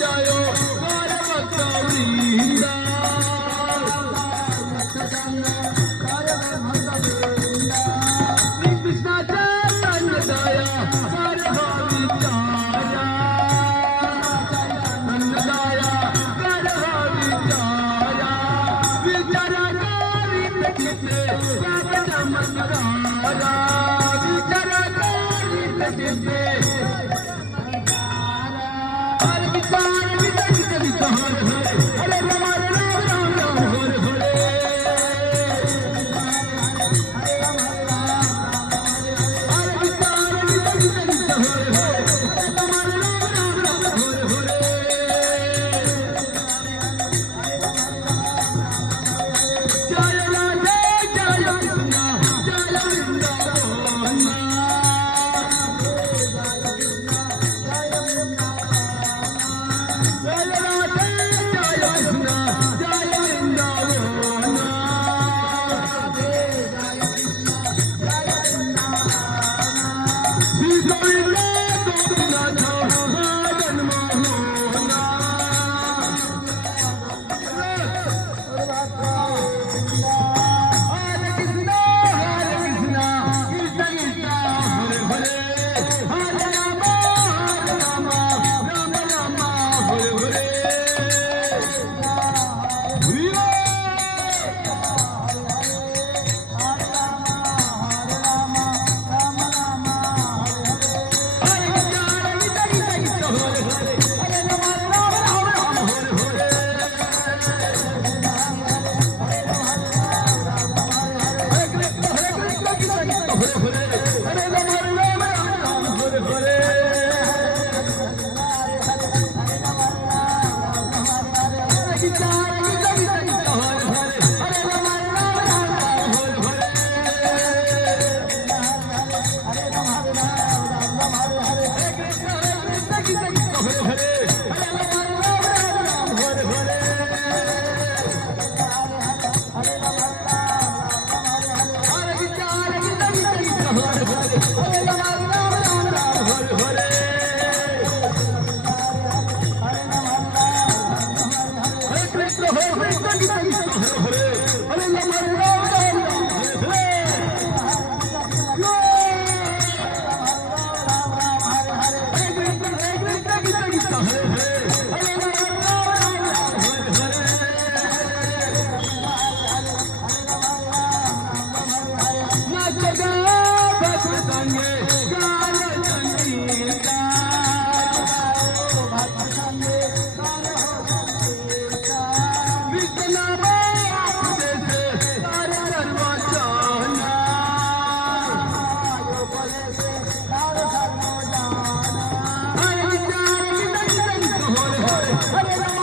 जायो पर्वत वृंदा श्री कृष्णाचा अन्नदाया गर्भ विचारा अन्नदाया गर्भ विचारा विचारा करीत किसे व्याप चमत्कारा विचारा करीत किसे हरे विचार विचारित विचार हरे राम राम राम राम हरे हरे हरे विचार विचारित विचार हरे राम राम राम राम हरे हरे जय राधे जय कृष्ण जय वृंदावन जय राधे जय कृष्ण जय वृंदावन श्री गोविंद गोपीनाथ मदन मोहन हरे कृष्ण कृष्ण कृष्ण हरे हरे हरे राम राम राम हरे हरे हरि हरे विचार विचारित हरे हरे हरे राम राम राम हरे हरे हरे कृष्ण कृष्ण हरे हरे हरे राम राम हरे हरे हरे विचार विचारित हरे हरे हरे राम राम हरे हरे हरे कृष्ण कृष्ण हरे हरे हरे राम राम हरे हरे हरे विचार विचारित हरे हरे हरे राम राम हरे हरे हरे कृष्ण कृष्ण हरे हरे हरे राम राम हरे हरे हरे कृष्ण कृष्ण हरे हरे हरे राम राम हरे हरे नाच गा भक्त संगे गाल संगीता विष्णु बाप जैसे तारे सर्वजाना हरे विचार विचारित हरे हरे हरे राम